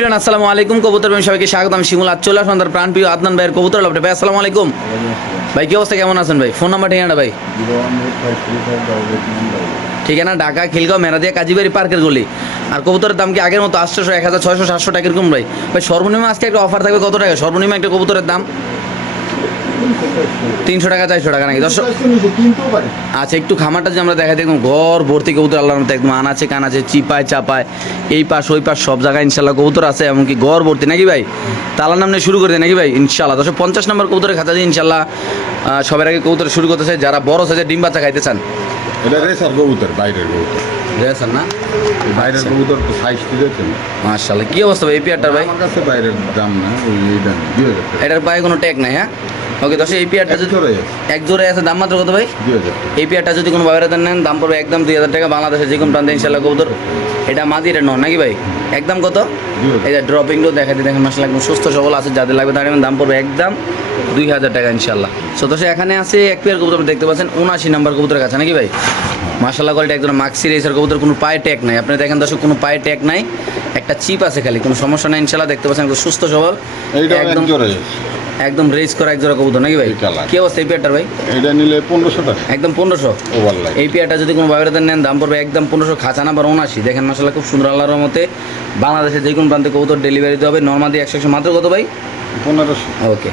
আসসালামু আলাইকুম, কবুতর সবাইকে স্বাগতম আদনান ভাইয়ের কবুতর ভাই, আসসালামু আলাইকুম। ভাই, কি অবস্থা? কেমন আছেন ভাই? ফোন নাম্বার ঠিকানা ভাই। ঠিকানা ঢাকা, খিলগাঁও, মেরাদিয়া, কাজীবাড়ি, পার্কের গলি। আর কবুতরের দাম কি আগের মতো আটশোশো, এক হাজার ছয়শো, সাতশো টাকা এরকম ভাই? ভাই, সর্বনিম্ন আজকে একটা অফার থাকবে কত টাকা? সর্বনিম্ন একটা কবুতরের দাম? তিনশো টাকা চারশো টাকা নাকি? দর্শক আচ্ছা একটু খামারটা যে আমরা দেখা দেখুন ঘর ভর্তি কবুতর আল্লাহর মতো একদম আনাচে কানাচে চিপায় চাপায় এই পাশ ওই পাশ সব জায়গায় ইনশাল্লাহ কবুতর আছে এমনকি ঘর ভর্তি নাকি ভাই? তালার নাম নিয়ে শুরু করে দেয় নাকি ভাই? ইনশাল্লাহ। দশ পঞ্চাশ নম্বর কবুতরের খাতা দিয়ে ইনশাল্লাহ সবার আগে কবুতর শুরু করতেছে যারা বড় সাইজের ডিম বাচ্চা খাইতে চান। এটা রেসার কবুতর বাইরের কবুতর। না? বাইরের আচ্ছা। কবুতর তো সাইজ দিয়েছেন মার্শাল্লাহ কি অবস্থা ভাই এই পেয়ারটার ভাই? আমার কাছে বাইরের দাম না ওই এটার পায়ে কোনো ট্যাগ নাই হ্যাঁ? ওকে দশ এই পেয়ারটা যদি এক জোরে আছে দাম মাত্র কত ভাই? দুই এই পেয়ারটা যদি কোনো বাবার নেন দাম পড়বে একদম দুই হাজার টাকা। বাংলাদেশের যে কোনো প্রান্তে ইনশাল্লাহ কবুতর। এটা মাদি এটা নন নাকি ভাই? একদম কত? দুই হাজার। এই যে ড্রপিংটাও দেখাতে দেখেন মাসাল একদম সুস্থ সবল আছে যাদের লাগবে তার দাম পড়বে একদম দুই হাজার টাকা ইনশাল্লাহ সো দর্শক এখানে আছে এক পেয়ার কবুতর দেখতে পাচ্ছেন উনআশি নাম্বার কবুতরের কাছে নাকি ভাই? মাসাল্লাহ কোয়ালিটি একদম মাক্সি রেসার কবুতর কোনো পায়ে ট্যাগ নাই। আপনি দেখেন দর্শক কোনো পায়ে ট্যাগ নাই একটা চিপ আছে খালি কোনো সমস্যা নাই ইনশাল্লাহ দেখতে পাচ্ছেন সুস্থ সবল। একদম একদম রেজ করা এক জোড়া কবুতর নাকি ভাই। কি অবস্থা এই পেয়ারটার ভাই? এটা নিলে পনেরোশো টাকা। একদম পনেরোশো? এই পেয়ারটা যদি কোনো বাইরে নেন দাম পড়বে একদম পনেরোশো খাঁচা নাম্বার উনআশি। দেখেন মশলা খুব সুন্দর আল্লাহর মতে বাংলাদেশের যে কোনো প্রান্তে কবুতর ডেলিভারি দিতে হবে। নর্মাদি একশো একশো মাত্র কত ভাই? পনেরোশো। ওকে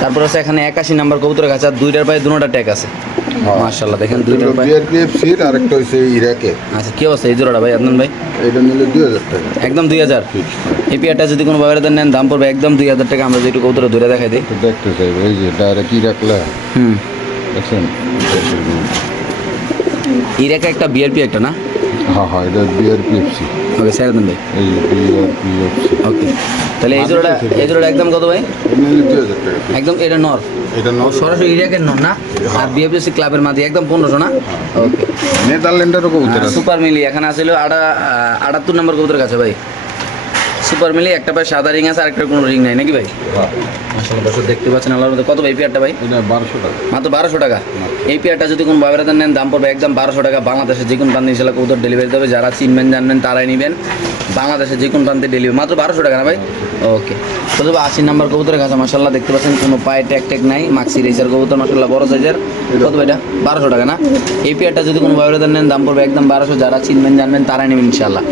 তারপর আছে এখানে একাশি নাম্বার কবুতরের কাছে আর দুইটার পায়ে দুটোটা ট্যাগ আছে। মার্শাল্লাহ দেখেন দুইটার পায়ে। বিআরপিএফসির আরেকটা হচ্ছে ইরাকে আচ্ছা কি অবস্থা এই জোড়াটা ভাই আদনান ভাই? এটা নিলে দুই হাজার টাকা। একদম দুই হাজার। এই পেয়ারটা যদি কোনো বাইরেদের নেন দাম পড়বে একদম দুই হাজার টাকা। আমরা যেটু কবুতরে ধরে দেখাই দিই। দেখতে চাইবে এই যে ডাইরেক্ট ইরাকলা হুম। ইরাকে একটা বিআরপি একটা না? হ্যাঁ হ্যাঁ এটা বিআরপিএফসি। ওকে স্যার দেন ভাই। এই বিআরপিএফসি। ওকে। তাহলে এই জোড়াটা এই জোড়াটা একদম কত ভাই? একদম এটা নর। এটা নয় সরাসরি ইরাকের নন না? আর বিএফসি ক্লাবের মাঝে একদম পনেরোশো না? ওকে নেদারল্যান্ডেরও কবুতর সুপার মিলি এখানে আসলে আটা আটাত্তর নম্বর কবুতর কাছে ভাই। সুপার মিলি একটা পায়ে সাদা রিং আছে আর একটা কোনো রিং নাই নাকি ভাই? হ্যাঁ। দর্শক দেখতে পাচ্ছেন আল্লাহর মধ্যে কত ভাই পেয়ারটা ভাই? বারোশো টাকা। মাত্র বারোশো টাকা। এই পেয়ারটা যদি কোনো বাবেরাদার নেন, দাম পড়বে একদম বারোশো টাকা। বাংলাদেশের যে কোনো প্রান্তে ইনশাল্লাহ কবুতর ডেলিভারি দেবে। যারা চিনবেন, জানবেন, তারাই নেবেন। বাংলাদেশের যে কোনো প্রান্তে ডেলিভারি মাত্র বারোশো টাকা না ভাই? ওকে তবে আশি নাম্বার কবুতরের কাছে মাসাল্লাহ দেখতে পাচ্ছেন, কোনো পায়ে ট্যাক ট্যাক নাই। মাক্সি রেসার কবুতর মাসাল্লাহ বড় সাইজের কত ভাইটা বারোশো টাকা না? এই পেয়ারটা যদি কোনো বাবেরাদার নেন, দাম পড়বে একদম বারোশো। যারা চিনবেন, জানবেন, তারাই নেবেন ইনশাল্লাহ।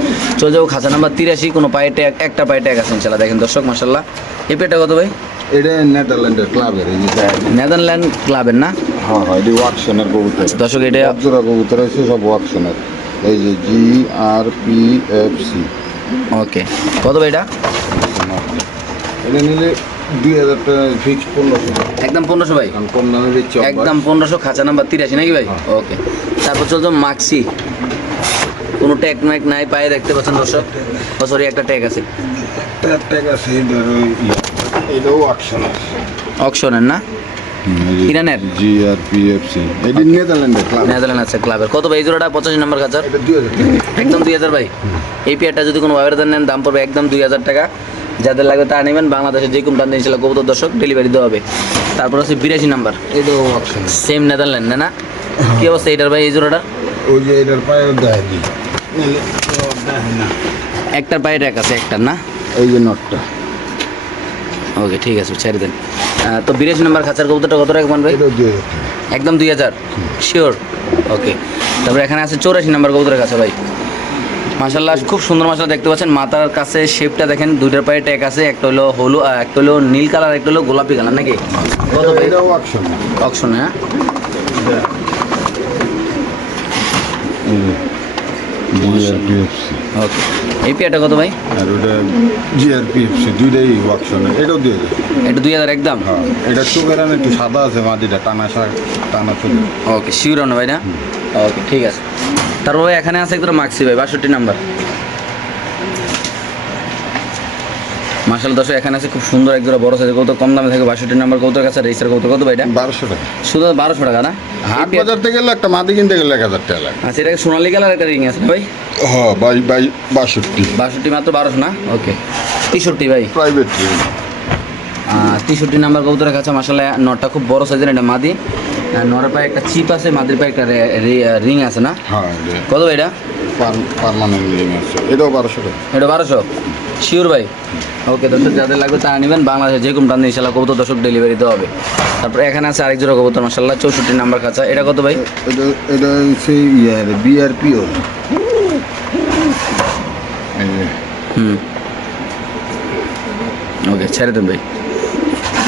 চলে যাব খাঁচা নাম্বার তিরাশি। কোনো পায়ে ট্যাগ একটা পায়ে ট্যাগ আছে ইনশাল্লাহ। দেখেন দর্শক মাসাল্লাহ এই পেয়ারটা কত ভাই? এটা নেদারল্যান্ডের ক্লাবের নেদারল্যান্ড ক্লাবের না? হ্যাঁ হ্যাঁ এটি ওয়াকশনের কবুতর। দর্শক এটা জোড়া কবুতর আছে সব ওয়াকশনের এই যে G R P F C okay কত এটা? এটা নিলে দুই হাজার টাকা পনেরোশো। একদম পনেরোশো ভাই? একদম পনেরোশো খাঁচা নাম্বার তিরাশি নাকি ভাই? ওকে তারপর চলতো মাক্সি। কোনো ট্যাগ ম্যাগ নাই পায়ে দেখতে পাচ্ছেন দর্শক? সরি একটা ট্যাগ আছে। ট্যাগ আছে। এটাও অকশনের না? ইরানের? G R P F C এটি নেদারল্যান্ডের ক্লাব নেদারল্যান্ড আছে ক্লাবের কত ভাই? জোড়াটা পঁচাশি নম্বর টাকা। একদম দুই হাজার ভাই। এই পেয়ারটা যদি কোনো ব্যবহার নেন দাম পড়বে একদম দুই হাজার টাকা। যাদের লাগবে তা নেবেন। বাংলাদেশের যে কোনো প্রান্তে ইনশাল্লাহ কবুতর দর্শক ডেলিভারি দেওয়া হবে। তারপর হচ্ছে বিরাশি নাম্বার। সেম নেদারল্যান্ড না কি অবস্থা এইটার ভাই এই জোড়াটা ওই যে এটার দেয় না একটার পায়ে ট্যাগ আছে একটার না? এই যে নটটা। ওকে ঠিক আছে ছেড়ে দেন। তো বিরাশি নম্বর খাঁচার কবুতরটা কত টাকা টাকা একদম দুই হাজার? Sure okay. তারপরে এখানে আছে চৌরাশি নম্বর কবুতরের কাছে ভাই। মাসাল্লাহ খুব সুন্দর মাসাল্লাহ দেখতে পাচ্ছেন। মাথার কাছে শেপটা দেখেন দুইটার পায়ে ট্যাগ আছে একটা হলো হলু একটা হলো নীল কালার একটা হলো গোলাপি কালার নাকি? কত ভাই? অপশন হ্যাঁ? ওকে এই পেয়ারটা কত ভাই? আর ওটা জিআরপিএফসি দুইটাই ওয়াকশনে এটাও দুই হাজার এটা দুই হাজার একদম? হ্যাঁ এটা চোখের একটু সাদা আছে মাটিটা টানা শাক টানা চলে। ওকে শিওর না ভাই না? ওকে ঠিক আছে। তারপর এখানে আছে একদম মাক্সি ভাই বাষট্টি নাম্বার। মার্শাল দর্শক এখানে আছে খুব সুন্দর একজোড়া বড় সাইজের কৌতো কম দামে থাকে বাষট্টি নাম্বার কৌতোর কাছে রেসার কৌতো কত ভাই এটা? বারোশো টাকা। শুধু বারোশো টাকা না? হাট বাজার থেকে গেলে একটা মাদি কিনতে গেলে এক হাজার টাকা লাগে। আচ্ছা এটা সোনালি কালার একটা রিং আছে ভাই? হ্যাঁ বাই বাই বাষট্টি। বাষট্টি মাত্র বারোশো না? ওকে। তেষট্টি ভাই। প্রাইভেট তেষট্টি নাম্বার কবুতরের কাছে মাসাল্লাহ নটটা খুব বড় সাইজের এটা মাদি। আর নরের পায়ে একটা চিপ আছে মাদির পায়ে একটা রিং আছে না? হ্যাঁ কত ভাই এটা? পারমানেন্ট রিং আছে। এটাও বারোশো টাকা। এটা বারোশো? শিওর ভাই। ওকে দর্শক যাদের লাগবে তারা নেবেন। বাংলাদেশে যে কোনো প্রান্তে ইনশাল্লাহ কবুতর দর্শক ডেলিভারি দেওয়া হবে। তারপর এখানে আছে আরেক জোড়া কবুতর মাসাল্লাহ চৌষট্টি নাম্বার এটা কত ভাই? এটা এটা হচ্ছে ইয়ার বিআরপিও হুম। ওকে ছেড়ে দেন ভাই।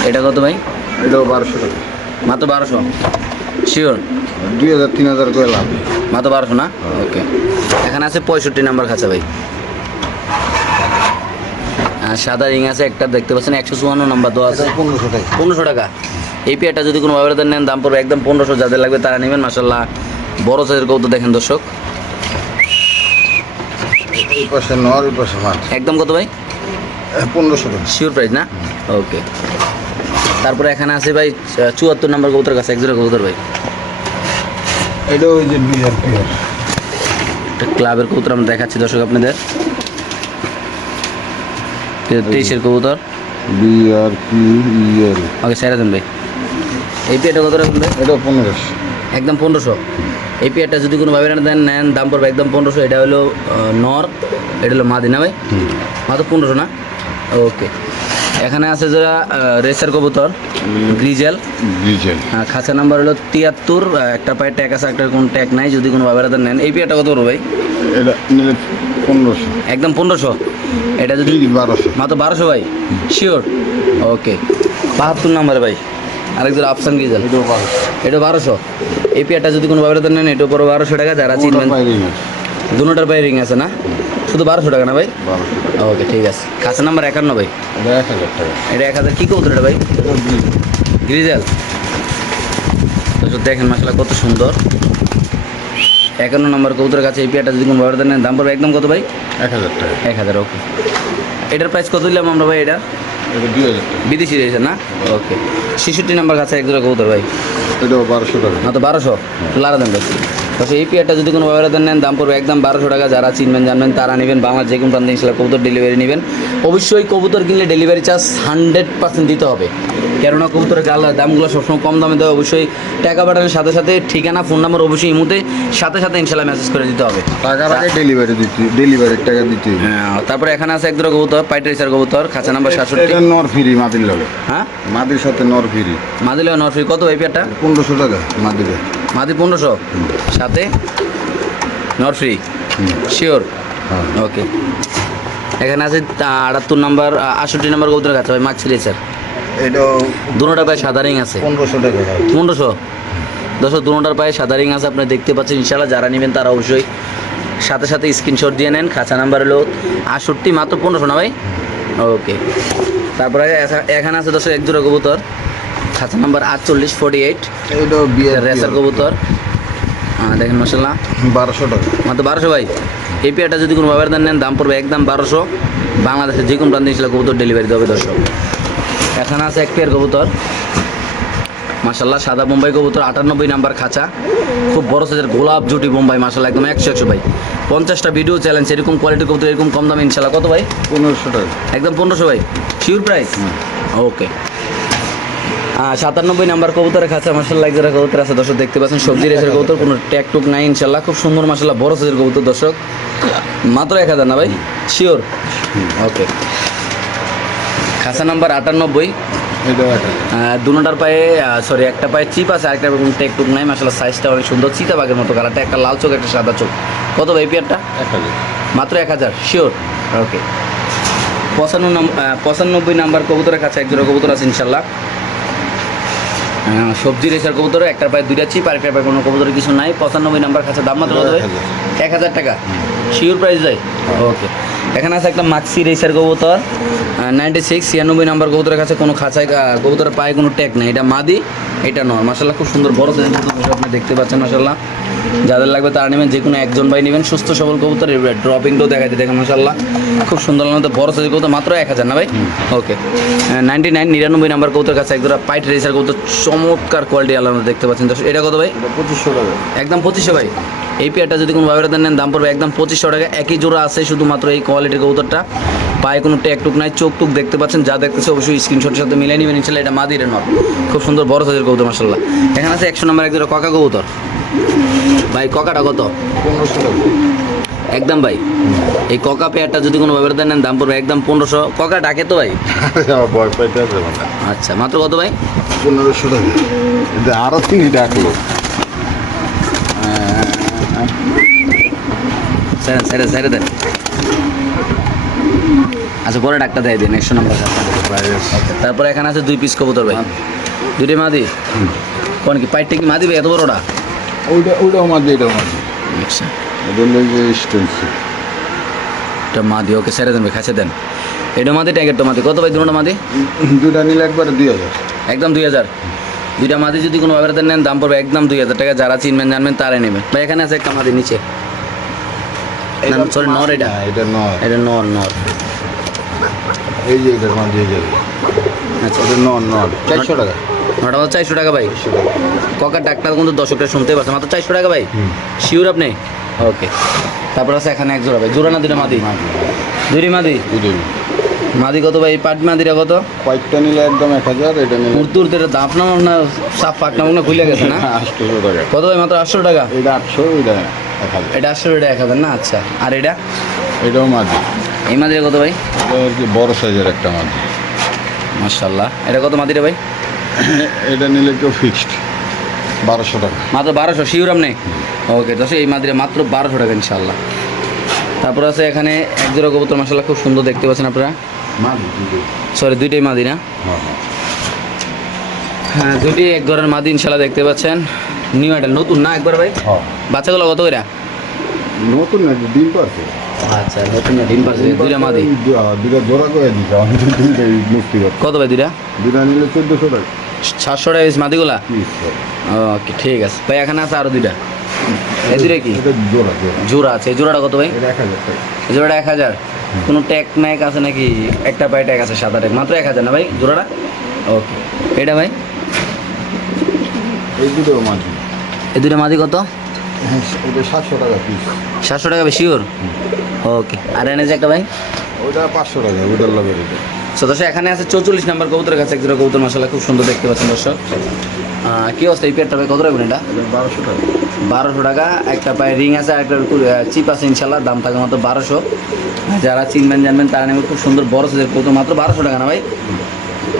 এটা কত ভাই? এটাও বারোশো টাকা। মাত্র বারোশো? শিওর দুই হাজার তিন হাজার করে লাভ। মাত্র বারোশো না? ওকে এখানে আছে পঁয়ষট্টি নাম্বার খাঁচা ভাই। সাদা রিং আছে একটা দেখতে পাচ্ছেন একশো চুয়ান্ন নাম্বার দেওয়া আছে। পনেরোশো টাকা। পনেরোশো টাকা। এই পেয়ারটা যদি কোনো ব্যবহার নেন দাম পড়বে একদম পনেরোশো যাদের লাগবে তারা নেবেন মাসাল্লাহ বড় সাইজের কৌতো দেখেন দর্শক। একদম কত ভাই? পনেরোশো টাকা। শিওর প্রাইস না? ওকে তারপরে এখানে আছে ভাই চুয়াত্তর নম্বর কবুতর কাছে এক জোড়া কবুতর ভাই। এটা ওই যে বিআরপিও একটা ক্লাবের কবুতর আমরা দেখাচ্ছি দর্শক আপনাদের। তেইশের কবুতর। ওকে সেরা দেন ভাই। এই পেয়ারটা কত রাখবেন ভাই? এটা পনেরোশো। একদম পনেরোশো। এই পেয়ারটা যদি কোনো ভাবে দেন নেন দাম পড়বে একদম পনেরোশো। এটা হলো নর এটা হলো মাদি না ভাই? মাত্র পনেরোশো না? ওকে। এখানে আছে যারা রেসার কবুতর গ্রিজেল। ডিজেল আহ, খাঁচা নাম্বার হলো তিয়াত্তর একটা পায়ে ট্যাগ আছে একটা কোনো ট্যাগ নাই যদি কোনো ভাবে নেন। এই পেয়ারটা কত করব ভাই? এটা পনেরোশো। একদম পনেরোশো। এটা যদি বারোশো। মাত্র বারোশো ভাই? শিওর ওকে বাহাত্তর নাম্বার ভাই। আরেকজন আফসান গ্রিজেল। এটাও এটা বারোশো। এই পেয়ারটা যদি কোনো ভাবে নেন এটা পরে বারোশো টাকা যারা চিনবেন দুটার পায়ে রিং আছে না? শুধু বারোশো টাকা না ভাই? ওকে ঠিক আছে। খাঁচা নাম্বার একান্ন ভাই। এটা এক হাজার কী কবুতর এটা ভাই গ্রিজাল। দেখেন মাসালা কত সুন্দর। একান্ন নম্বর কবুতরের কাছে এই পেয়ারটা যদি কোনো ব্যবহার নেন দাম পড়বে একদম কত ভাই? এক হাজার টাকা। এক হাজার ওকে। এটার প্রাইস কত দিলাম আমরা ভাই এটা? বিদেশি রয়েছে না? ওকে। ছেষট্টি নাম্বার কাছে এক জোড়া কবুতর ভাই। এটাও বারোশো টাকা। মাত্র বারোশো? লারা দেন ভাই তো এই পেয়ারটা যদি কোনো ব্যবহার নেন দাম পড়বে একদম বারোশো টাকা। যারা চিনবেন জানবেন তারা নেবেন। বাংলার যে কোনো প্রান্তে ইনশাল্লাহ কবুতর ডেলিভারি নেবেন। অবশ্যই কবুতর কিনলে ডেলিভারি চার্জ হান্ড্রেড পার্সেন্ট দিতে হবে। কেননা কবুতরের গাল দামগুলো সবসময় কম দামে দেওয়া অবশ্যই টাকা পাঠানোর সাথে সাথে ঠিকানা ফোন নাম্বার অবশ্যই ইমুতে সাথে সাথে ইনশাল্লাহ মেসেজ করে দিতে হবে। টাকার আগে ডেলিভারি দিতে ডেলিভারির টাকা দিতে হ্যাঁ, তারপরে এখানে আছে একদম কবুতর পাইটারিসার কবুতর খাঁচা নাম্বার সাতষট্টি। নর ফ্রি মাদির লাগে। হ্যাঁ? মাদির সাথে নর ফ্রি। মাদিলে নরফি কত এই পেয়ারটা? পনেরোশো টাকা মাদিরে। মাদি পনেরোশো। সাথে নট ফ্রি শিওর ওকে এখানে আছে আটাত্তর নাম্বার আটষট্টি নাম্বার কবুতর কাছে ভাই মাছ ছিল স্যার দুটোটা পায়ে সাদা রিং আছে। পনেরোশো টাকা হয়। পনেরোশো? দশো দুটোটার পায়ে সাদা রিং আছে আপনি দেখতে পাচ্ছেন ইনশাল্লাহ যারা নেবেন তারা অবশ্যই সাথে সাথে স্ক্রিনশট দিয়ে নেন। খাঁচা নাম্বার হলো আটষট্টি মাত্র পনেরোশো না ভাই? ওকে তারপরে এখা- এখানে আছে দশ এক জোড়া কবুতর। খাঁচা নাম্বার আটচল্লিশ ফোর্টি এইট রেসার কবুতর। দেখেন মশলা বারোশো টাকা। মাত্র বারোশো ভাই। এই পেয়ারটা যদি কোনো ব্যবহার নেন দাম পড়বে একদম বারোশো। বাংলাদেশের যে কোনো প্রান্তে ইনশাল্লাহ কবুতর ডেলিভারি দেবে দর্শক। এখানে আছে এক পেয়ার কবুতর। মাসাল্লাহ সাদা বোম্বাই কবুতর আটানব্বই নাম্বার খাঁচা। খুব বড় সাইজের গোলাপ জুটি বোম্বাই মাসাল্লাহ একদম একশো একশো ভাই। পঞ্চাশটা ভিডিও চ্যালেঞ্জ এরকম কোয়ালিটির কবুতর এরকম কম দামে ইনশাল্লাহ কত ভাই? পনেরোশো টাকা। একদম পনেরোশো ভাই। শিওর প্রাইস ওকে সাতানব্বই নাম্বার কবুতরের কাছে মাসাল্লাহ একজোড়া কবুতর আছে। দর্শক দেখতে পাচ্ছেন সবজি রেসের কবুতর কোনো ট্যাক টুক নাই ইনশাল্লাহ খুব সুন্দর মাসাল্লাহ বড় সাইজের কবুতর দর্শক। মাত্র এক হাজার না ভাই? শিওর ওকে খাসা নাম্বার আটানব্বই। দুটার পায়ে সরি একটা পায়ে চিপ আছে আরেকটা টেক টুক নাই। মাসাল্লাহ সাইজটা অনেক সুন্দর চিতা বাঘের মতো কালারটা একটা লাল চোখ একটা সাদা চোখ। কত ভাই পেয়ারটা? মাত্র এক হাজার শিওর ওকে পঁচানব্বই নাম্বার কবুতরের কাছে একজোড়া কবুতর আছে ইনশাল্লাহ সবজি রেসার কবুতর একটার পায়ে দুইটা চিপ আর একটা পায়ে কোনো কবুতর কিছু নাই। পঁচানব্বই নাম্বার কাছে দাম মাত্র কত এক হাজার। টাকা। শিওর প্রাইস যায় ওকে এখানে আছে একটা মাক্সি রেসার কবুতর নাইনটি সিক্স ছিয়ানব্বই নাম্বার কবুতরের কাছে কোনো খাঁচায় কবুতরের পায়ে কোনো ট্যাক নেই। এটা মাদি এটা নয়। মাসাল্লাহ খুব সুন্দর বড় সাইজের কবুতর আপনি দেখতে পাচ্ছেন মাসাল্লাহ যাদের লাগবে তারা নেবেন যে কোনো একজন ভাই নেবেন। সুস্থ সবল কবুতর ড্রপিংটাও দেখাতে দেখেন মাসাল্লাহ খুব সুন্দর মধ্যে বড় সাইজের কবুতর মাত্র এক হাজার না ভাই? ওকে নাইনটি নাইন নিরানব্বই নাম্বার কবুতর কাছে একজোড়া পাইট রেসার কবুতর চমৎকার কোয়ালিটি আলাদা দেখতে পাচ্ছেন। এটা কত ভাই? পঁচিশশো টাকা। একদম পঁচিশশো ভাই। এই পেয়ারটা যদি কোনো ব্যবহার নেন দাম পড়বে একদম পঁচিশশো টাকা। একই জোড়া আছে শুধুমাত্র এই কোয়ালিটির কবুতরটা। পায়ে কোনো ট্যাক টুক নাই চোখ টুক দেখতে পাচ্ছেন যা দেখতেছে অবশ্যই স্ক্রিনশটের সাথে মিলিয়ে নেবেন ইনশাল্লাহ এটা মাদির নর খুব সুন্দর বড় সাইজের কবুতর মাসাল্লাহ এখানে আছে একশো নম্বর এক জোড়া ককা কবুতর। ভাই ককাটা কত? পনেরোশো একদম ভাই এই ককা পেয়ারটা যদি কোনো ব্যবহার নেন দাম পড়বে একদম পনেরোশো। ককা ডাকে তো ভাই? আচ্ছা মাত্র কত ভাই? পনেরোশো টাকা। আরও তিনি ডাকলো। স্যার স্যার স্যার দেন। আচ্ছা পরে ডাক্তার দেয় দিন একশো নম্বর তারপরে এখানে আছে দুই পিস কবুতর ভাই। দুইটাই মাদি? কোন কি পাইটটা কি মাদি ভাই এত বড়টা? ওইটা ওইটাও মাঝে এটাও মাঝে আচ্ছা। এটা মাদি ওকে দেন ভাই খাচ্ছে দেন। এটা মাদি ট্যাগের তো মাদি কত ভাই দুটো মাদি? দুটা নিলে একবারে দুই হাজার। একদম দুই হাজার। দুইটা মাদি যদি কোনো নেন দাম পড়বে একদম দুই হাজার। টাকা যারা চিনবেন জানবেন তারাই নেবেন ভাই এখানে আছে একটা মাদি নিচে। সরি নর এটা এটা নয় এটা নর নর এই যে এটার মাঝে এই যে আচ্ছা এটা নর নর চারশো টাকা নটা মাত্র চারশো টাকা ভাই। ককার ডাক্তার কিন্তু দর্শকটা শুনতে পারছে মাত্র চারশো টাকা ভাই। হুম। শিওর আপনি? ওকে তারপর আছে এখানে এক জোড়া ভাই। জোড়া না দুটা মাদি? দুইটি মাদি। মাদি কত ভাই? পাট মাদিরা কত? কয়েকটা নিলে একদম এক হাজার এটা নিলে উড়তে এটা দাপ না না সাপ পাট না মনে খুলে গেছে না? আটশোশো টাকা। কত ভাই মাত্র আটশো টাকা? এটা আটশো এটা এক হাজার। এটা আটশো এটা এক হাজার না? আচ্ছা। আর এটা? এটাও মাদি। এই মাদিরা কত ভাই? এটা আর কি বড় সাইজের একটা মাদি। মার্শাল্লাহ এটা কত মাদিরা ভাই? এটা নিলে কেউ ফিক্সড বারোশো টাকা। মাত্র বারোশো শিওর আপনি? ওকে দশ এই মাদিরা মাত্র বারোশো টাকা ইনশাল্লাহ তারপর আছে এখানে এক জোড়া কবুতর মাসাল্লাহ খুব সুন্দর দেখতে পাচ্ছেন আপনারা। সরি দুইটাই। মাদি না? হ্যাঁ, হ্যাঁ। হ্যাঁ দুইটি এক ঘরের মাদি ইনশাল্লাহ দেখতে পাচ্ছেন। নিউ আইডেল নতুন না একবার ভাই? হ্যাঁ। বাচ্চাগুলো কত করে? নতুন না ডিম পাচ্ছে আচ্ছা নতুন না ডিম পারছে দুইটা মাদি। দুটা জোড়া করে আমি তো মুক্তি কত ভাই দুইটা? দুটা নিলে চোদ্দোশো টাকা। সাতশো টাকা পিস মাদিগুলা? ওকে ঠিক আছে। ভাই এখানে আছে আরও দুইটা। এই দুইটা কি? এটা জোড়া আছে জোড়াটা কত ভাই? জোড়াটা এক হাজার। কোনো ট্যাগ ম্যাক আছে নাকি? একটা পায়ে ট্যাগ আছে সাদা ট্যাগ মাত্র এক হাজার না ভাই? জোড়াটা? ওকে এটা ভাই? এই দুটো মাঝে। এই দুটো মাদি কত? হ্যাঁ, সাতশো টাকা পিস সাতশো টাকা বেশি ওর? ওকে আর এনে যে একটা ভাই? ওটা পাঁচশো টাকা ওটার লাগে সো দর্শক এখানে আছে চৌচল্লিশ নাম্বার কবুতরের কাছে একজোড়া কবুতর মশলা খুব সুন্দর দেখতে পাচ্ছেন দর্শক। কি অবস্থা? এই পেয়ারটা ভাই কত রাখবেন এটা বারোশো টাকা। বারোশো টাকা, একটা পায়ে রিং আছে, আর একটা চিপ আছে, ইনশাল্লাহ, দাম থাকে মাত্র বারোশো। যারা চিনবেন, জানবেন, তারা নেবে, খুব সুন্দর, বড় সাইজের কবুতর, মাত্র বারোশো টাকা না ভাই?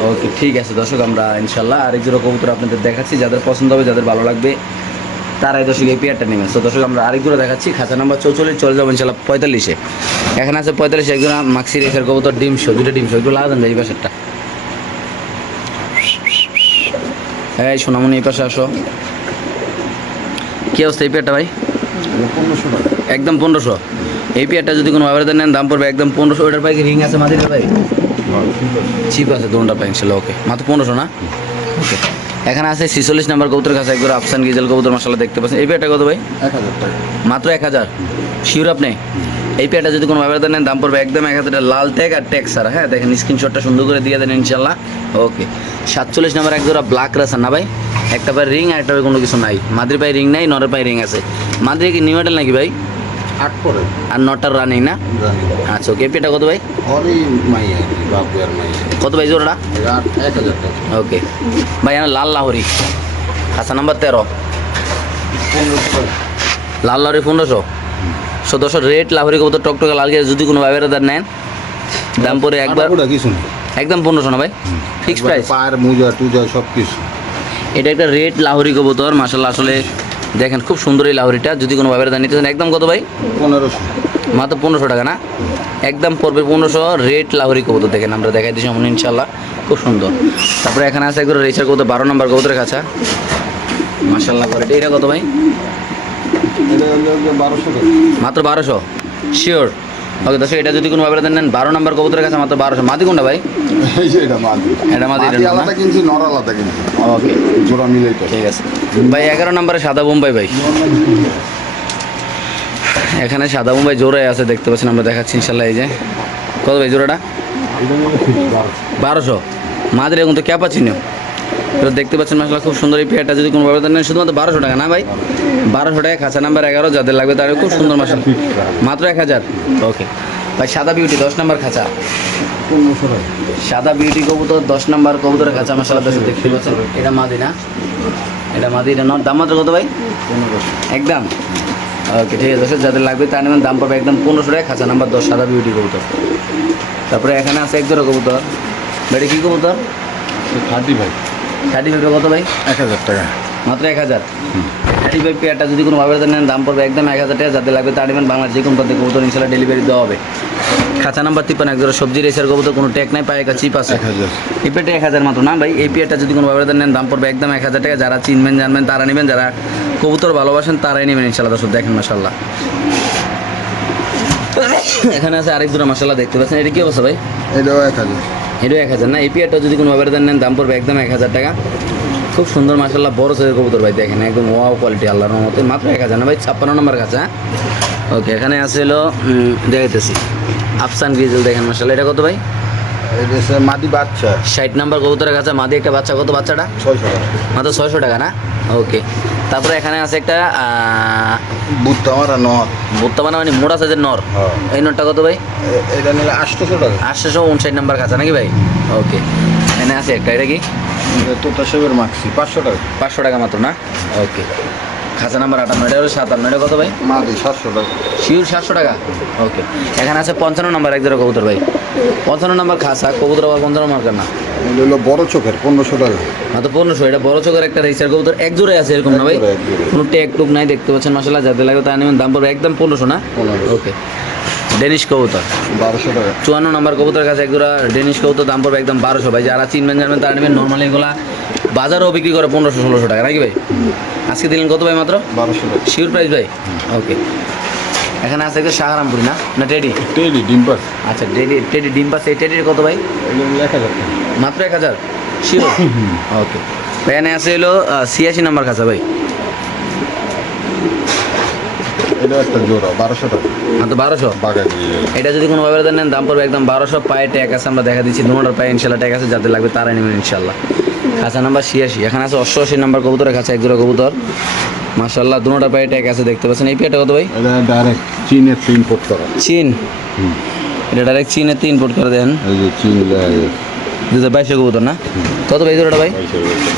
ওকে ঠিক আছে, দর্শক, আমরা ইনশাল্লাহ আরেক জোড়া কবুতর আপনাদের দেখাচ্ছি, যাদের পছন্দ হবে, যাদের ভালো লাগবে, তারাই দর্শক এই পেয়ারটা নেবেন। তো দর্শক, আমরা আরেক জোড়া দেখাচ্ছি, খাঁচা নাম্বার চৌচল্লিশ, চলে যাব ইনশাল্লাহ পঁয়তাল্লিশে। এখানে আছে পঁয়তাল্লিশে একজন মাক্সি রেখের কবুতর ডিমশো দুটো ডিমশো একটু যায় এই পাশেরটা। এই সোনামনি এই পাশে আসো। কি অবস্থা এই পেয়ারটা ভাই? পনেরোশো টাকা। একদম পনেরোশো। এই পেয়ারটা যদি কোনো ব্যবহার নেন দাম পড়বে একদম পনেরোশো। ওইটার পাই রিং আছে মাঝে ভাই? চিপ আছে। দোনটা পাই ইনশাল্লাহ ওকে মাত্র পনেরোশো না? ওকে। এখানে আছে ছিচল্লিশ নাম্বার কবুতর কাছে একবার আফসান গিজেল কবুতর মশলা দেখতে পাচ্ছেন। এই পেয়ারটা কত ভাই? এক হাজার মাত্র এক হাজার। শিওর আপনি? এই পেয়ারটা যদি কোনো ব্যবহার নেন দাম পড়বে একদম এক হাজার লাল ট্যাগ আর ট্যাগ সারা হ্যাঁ দেখেন স্ক্রিনশটটা সুন্দর করে দিয়ে দেন ইনশাল্লাহ। ওকে সাতচল্লিশ নাম্বার এক জোড়া ব্ল্যাক রাসান না ভাই? একটা পায়ে রিং আর একটা পায়ে কোনো কিছু নাই। মাদ্রি পায়ে রিং নাই নরের পায়ে রিং আছে। মাদ্রি কি নিউ মডেল নাকি ভাই? আট পরে। আর নটার রানিং না? আচ্ছা ওকে পেটা কত ভাই? কত ভাই টাকা। ওকে ভাই আমার লাল লাহরি। খাসা নাম্বার তেরো। লাল লাহরি পনেরোশো? সতেরোশো রেট লাহরি কত টকটকে লাল গিয়ে যদি কোনো ব্যবহার নেন দাম পরে একবার একদম পনেরোশো না ভাই? ফিক্স প্রাইস পায়ের মোজা টুজা সব কিছু এটা একটা রেড লাহরি কবুতর মাসাল্লাহ আসলে দেখেন খুব সুন্দর এই লাহরিটা। যদি কোনো ব্যবহার নিতে চান একদম কত ভাই? পনেরোশো। মাত্র পনেরোশো টাকা না? একদম পড়বে পনেরোশো রেট লাহরি কবুতর দেখেন আমরা দেখাই দিচ্ছি আমরা ইনশাল্লাহ খুব সুন্দর। তারপরে এখানে আছে একবার রেচার কবুতর বারো নম্বর কবুতরের কাছা মাসাল্লাহ করে। এটা কত ভাই এটা হলো যে বারোশো টাকা মাত্র বারোশো? শিওর ওকে দর্শক এটা যদি কোনো ব্যবহার নেন বারো নম্বর কবুতরের কাছে মাত্র বারোশো। মাদি কোনটা ভাই? এটা মাদি। এটা? আলাদা কিনছি নর আলাদা কিনছি ওকে জোড়া মিলেই তো ঠিক আছে। ভাই এগারো নম্বরে সাদা বোম্বাই ভাই। এখানে সাদা বোম্বাই জোড়ায় আছে দেখতে পাচ্ছেন আমরা দেখাচ্ছি ইনশাল্লাহ এই যে। কত ভাই জোড়াটা? বারোশো। মাদের এখন তো ক্যাপা চিনো তো দেখতে পাচ্ছেন মাসাল্লাহ খুব সুন্দর এই পেয়ারটা যদি কোনো ব্যবধান নেন শুধুমাত্র বারোশো টাকা না ভাই? বারোশো টাকা খাঁচা নাম্বার এগারো যাদের লাগবে তাদের খুব সুন্দর মাসাল মাত্র এক হাজার। ওকে। ভাই সাদা বিউটি দশ নাম্বার খাঁচা। সাদা বিউটি কবুতর দশ নাম্বার কবুতরের খাঁচা মাসাল্লাহ দেখতে পাচ্ছেন। এটা মাদি না? এটা মাদি এটা নট দাম মাত্র কত ভাই? একদম। ওকে ঠিক আছে যাদের লাগবে তার নেবেন দাম পাবে একদম পনেরোশো টাকা খাঁচা নাম্বার দশ সাদা বিউটি কবুতর। তারপরে এখানে আছে এক জোড়া কবুতর। বেড়ে কী কবুতর? ভাই। থার্টি ফাইভটা কত ভাই? এক হাজার টাকা। মাত্র এক হাজার? থার্টি ফাইভ পেয়ারটা যদি কোনো ভাবে নেন দাম পড়বে একদম এক হাজার টাকা। যাতে লাগবে তা নেবেন বাংলার যে কোনো প্রান্তে কবুতর ইনশাল্লাহ ডেলিভারি দেওয়া হবে। খাঁচা নাম্বার তিপ্পান্ন এক জোড়া সবজি রেসের কবুতর কোনো টেক নাই পায়ে চিপ আছে এক হাজার। এই পেয়ারটা এক হাজার মাত্র না ভাই? এই পেয়ারটা যদি কোনো ভাবে নেন দাম পড়বে একদম এক হাজার টাকা। যারা চিনবেন জানবেন তারা নেবেন। যারা কবুতর ভালোবাসেন তারাই নেবেন ইনশাল্লাহ। দর্শক দেখেন মাসাল্লাহ এখানে আছে আরেক জোড়া মাসাল্লাহ দেখতে পাচ্ছেন। এটা কি অবস্থা ভাই? এটাও এক হাজার। এটাও এক হাজার। না এই পেয়ারটা যদি কোনো ভাবে নেন দাম পড়বে একদম এক হাজার টাকা। খুব সুন্দর মাসাল্লাহ বড় সাইজের কবুতর ভাই দেখেন একদম ওয়াও কোয়ালিটি আল্লাহর মতে মাত্র এক হাজার না ভাই ছাপ্পান্ন নম্বর কাছে হ্যাঁ? ওকে এখানে আছে হলো উম, দেখাইতেছি। আফসান গ্রিজেল দেখেন মাসাল্লাহ এটা কত ভাই? মাদি বাচ্চা। ষাট নম্বর কবুতরের কাছে মাদি একটা বাচ্চা কত বাচ্চাটা? ছয়শো টাকা। মাত্র ছয়শো টাকা না? ওকে তারপরে এখানে আছে একটা বুদ্ধ আমার নর। বর্তমানে মানে মোড়া সাইজের নর। হ্যাঁ। এই নরটা কত ভাই? এটা নিলে আটশোশো টাকা। আটশোশো উনষাট নাম্বার কাছে নাকি ভাই? ওকে। এখানে আছে একটা এটা কি? তোতা পাঁচশো টাকা। পাঁচশো টাকা মাত্র না? ওকে। খাঁচা নাম্বার আটান্ন এটা হলো সাতান্ন এটা কত ভাই? মাদি সাতশো টাকা শিউর সাতশো টাকা? ওকে এখানে আছে পঞ্চান্ন নাম্বার এক জোড়া কবুতর ভাই। পঞ্চান্ন নাম্বার খাসা কবুতর আবার পঞ্চান্ন মার্কার না? হলো বড় চোখের পনেরোশো টাকা। মাত্র পনেরোশো এটা বড় চোখের একটা রেসার কবুতর এক জোড়ে আছে এরকম না ভাই। কোনো টেক টুক নাই দেখতে পাচ্ছেন মশলা যাতে লাগে তা নেবেন দাম পড়বে একদম পনেরোশো না। ওকে ডেনিশ কবুতর। বারোশো টাকা। চুয়ান্ন নম্বর কবুতর কাছে এক জোড়া ডেনিশ কবুতর দাম পড়বে একদম বারোশো। ভাই যারা চিনবেন জানবেন তারা নেবেন নর্মালি এগুলা বাজারেও বিক্রি করে পনেরোশো ষোলোশো টাকা নাকি ভাই? আজকে দিলেন কত ভাই মাত্র? বারোশো শিওর প্রাইস ভাই? ওকে এখানে আছে একটা শাহরামপুরি না? না টেডি? টেডি ডিম্পাস আচ্ছা টেডি টেডি ডিম পাস এই টেডির কত ভাই? এক হাজার মাত্র এক হাজার? শিওর ওকে এখানে আছে হলো ছিয়াশি নাম্বার খাঁচা ভাই। এটা একটা জোড়া বারোশো টাকা। মাত্র বারোশো? বাগা এটা যদি কোনো ভাবে নেন দাম পড়বে একদম বারোশো। পায়ে ট্যাগ আছে আমরা দেখা দিচ্ছি দুটার পায়ে ইনশাল্লাহ ট্যাগ আছে যাদের লাগবে তারাই নেবেন ইনশাল্লাহ। খাঁচা নাম্বার ছিয়াশি। এখানে আছে অষ্টআশি নাম্বার কবুতরের কাছে এক জোড়া কবুতর। মাশাল্লাহ দুটার পায়ে ট্যাগ আছে দেখতে পাচ্ছেন। এই পেয়ারটা কত ভাই? ডাইরেক্ট চীনের তিন ফুট করা। চীন। এটা ডাইরেক্ট চীনের তিন ফুট করে দেন চীন দু হাজার বাইশে কবুতর না? কত ভাই জোড়াটা ভাই?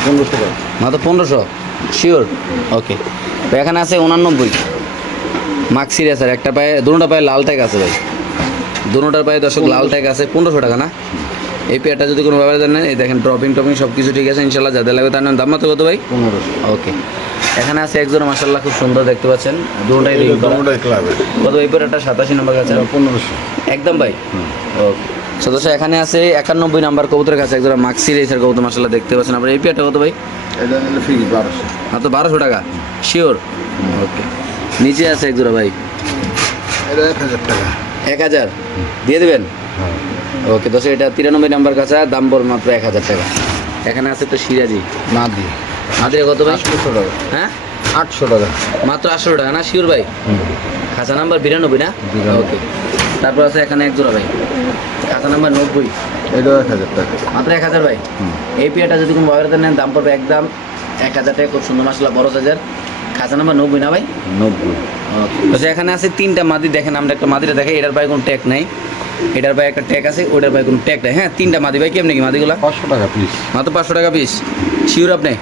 পনেরোশো মাত্র পনেরোশো? শিওর ওকে এখানে আছে উনানব্বই। মার্ক সিরিয়াস আর একটা পায়ে দুটোটা পায়ে লাল ট্যাগ আছে ভাই। দুটোটার পায়ে দর্শক লাল ট্যাগ আছে পনেরোশো টাকা না? এই পেয়ারটা যদি কোনো ব্যাপারে জানেন এই দেখেন ড্রপিং টপিং সব কিছু ঠিক আছে ইনশাল্লাহ যাদের লাগবে তার নাম দাম মাত্র কত ভাই? পনেরোশো। ওকে। এখানে আছে একজন মাসাল্লাহ খুব সুন্দর দেখতে পাচ্ছেন। ক্লাবে কত এই পেয়ারটা সাতাশি নম্বর কাছে? পনেরোশো। একদম ভাই? ওকে। সদস্য এখানে আছে একানব্বই নাম্বার কবুতরের কাছে একজন মাক্সি রেসের কবুতর মাসাল্লাহ দেখতে পাচ্ছেন। আপনার এই পেয়ারটা কত ভাই? এটা নিলে ফ্রি বারোশো। বারোশো টাকা? Sure okay. নিচে আছে এক জোড়া ভাই। এক হাজার টাকা। এক হাজার? দিয়ে দেবেন? ওকে দশ এটা তিরানব্বই নাম্বার কাছে দাম পড়বে মাত্র এক হাজার টাকা। এখানে আছে তো সিরাজি। দিয়ে আমাদের কত ভাই? আটশোশো টাকা। হ্যাঁ? আটশো টাকা। মাত্র আটশো টাকা না শিওর ভাই? খাঁচা নাম্বার বিরানব্বই না। ওকে। তারপর আছে এখানে এক জোড়া ভাই। খাঁচা নাম্বার নব্বই। এটাও এক হাজার টাকা। মাত্র এক হাজার ভাই। এই পেয়ারটা যদি কোনো বাজারে নেন দাম পড়বে একদম এক হাজার টাকা খুব সুন্দর মশলা বড় সাইজের খাঁচা নাম্বার নব্বই না ভাই? নব্বই। তো এখানে আছে তিনটা মাদি দেখেন আমরা একটা মাদিটা দেখে এটার পায়ে কোনো ট্যাগ নাই। এটার পায়ে একটা ট্যাগ আছে ওটার পায়ে কোনো ট্যাগ নাই। হ্যাঁ তিনটা মাদি ভাই কেমনি কি মাদিগুলো? পাঁচশো টাকা পিস মাত্র পাঁচশো টাকা পিস শিওর আপনি?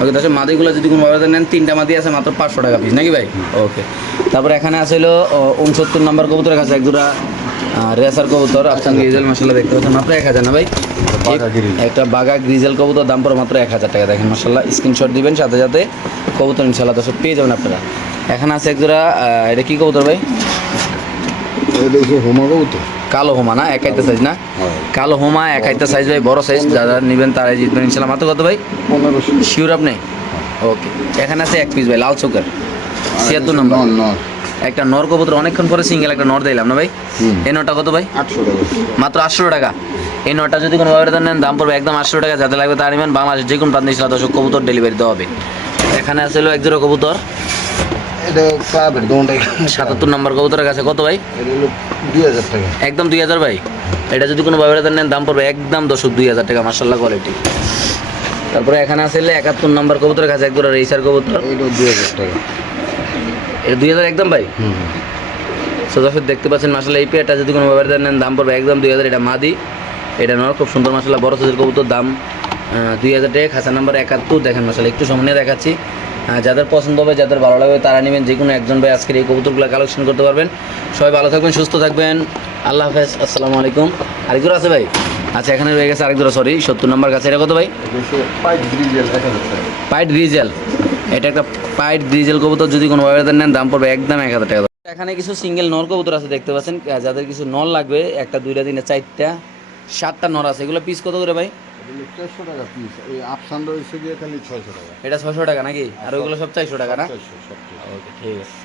ওকে তাহলে মাদিগুলো যদি কোনো বাজারে নেন তিনটা মাদি আছে মাত্র পাঁচশো টাকা পিস নাকি ভাই? ওকে তারপরে এখানে আছে হলো উনসত্তর নম্বর কবুতরের কাছে এক দুটা রেসার কবুতর আফসান গ্রিজেল মশলা দেখতে পাচ্ছেন মাত্র এক হাজার না ভাই। একটা বাগা গ্রিজেল কবুতর দাম পড়ে মাত্র এক হাজার টাকা। দেখেন মাসাল্লাহ স্ক্রিনশট দিবেন সাথে সাথে কবুতর ইনশাল্লাহ দর্শক পেয়ে যাবেন আপনারা। এখানে আছে এক জোড়া আহ, এটা কি কবুতর ভাই? কালো হোমা না? একাইতে সাইজ না? কালো হোমা একাইতে সাইজ ভাই বড় সাইজ যারা নেবেন তারাই জিতবেন ইনশাল্লাহ মাত্র কত ভাই? শিওর আপনি? ওকে এখানে আছে এক পিস ভাই লাল চোখের। ছিয়াত্তর নম্বর একটা নর কবুতর অনেকক্ষণ পরে সিঙ্গেল একটা নর দিলাম না ভাই। এই নটা কত ভাই? মাত্র আটশো টাকা। এই নটা যদি কোনো ব্যবহার নেন দাম পড়বে একদম আটশো টাকা। যাতে লাগবে তার নেবেন। বাংলাদেশ যে কোনো প্রান্তে ইসলাম দর্শক কবুতর ডেলিভারি দেওয়া হবে। এখানে আছে হলো এক জোড়া কবুতর। এটা সাতাত্তর নম্বর কবুতরের কাছে কত ভাই? দুই হাজার টাকা। একদম দুই হাজার ভাই। এটা যদি কোনো ব্যবহার নেন দাম পড়বে একদম দর্শক দুই হাজার টাকা মার্শাল্লাহ কোয়ালিটি তারপরে এখানে আছে হলো একাত্তর নম্বর কবুতরের কাছে এক জোড়া রেসার কবুতর দুই হাজার টাকা। এটা দুই হাজার একদম ভাই? হুম। তো দর্শক দেখতে পাচ্ছেন মাসাল্লাহ এই পেয়ারটা যদি কোনো ব্যবহার নেন দাম পড়বে একদম দুই হাজার। এটা মাদি এটা নর খুব সুন্দর মাসাল্লাহ বড় সাইজের কবুতর দাম দুই হাজার টাকা। খাঁচা নাম্বার একাত্তর দেখেন মাসাল্লাহ একটু সামনে দেখাচ্ছি। যাদের পছন্দ হবে যাদের ভালো লাগবে তারা নেবেন যে কোনো একজন ভাই আজকের এই কবুতরগুলো কালেকশন করতে পারবেন। সবাই ভালো থাকবেন সুস্থ থাকবেন। আল্লাহ হাফেজ আসসালামু আলাইকুম। আরেকজন আছে ভাই? আচ্ছা এখানে রয়ে গেছে আরেক জোড়া সরি সত্তর নম্বর কাছে। এটা কত ভাই? পাইট গ্রিজেল এটা একটা পাইট ডিজেল কবুতর যদি কোনো ব্যবহার নেন দাম পড়বে একদম এক হাজার টাকা। এখানে কিছু সিঙ্গেল নর কবুতর আছে দেখতে পাচ্ছেন। যাদের কিছু নল লাগবে একটা দুইটা দিনে চারটা সাতটা নর আছে। এগুলো পিস কত করে ভাই? এগুলো চারশো টাকা পিস এই আফসান রয়েছে গিয়ে খালি ছয়শো টাকা। এটা ছশো টাকা নাকি? আর ওইগুলো সব চারশো টাকা না? ওকে ঠিক আছে।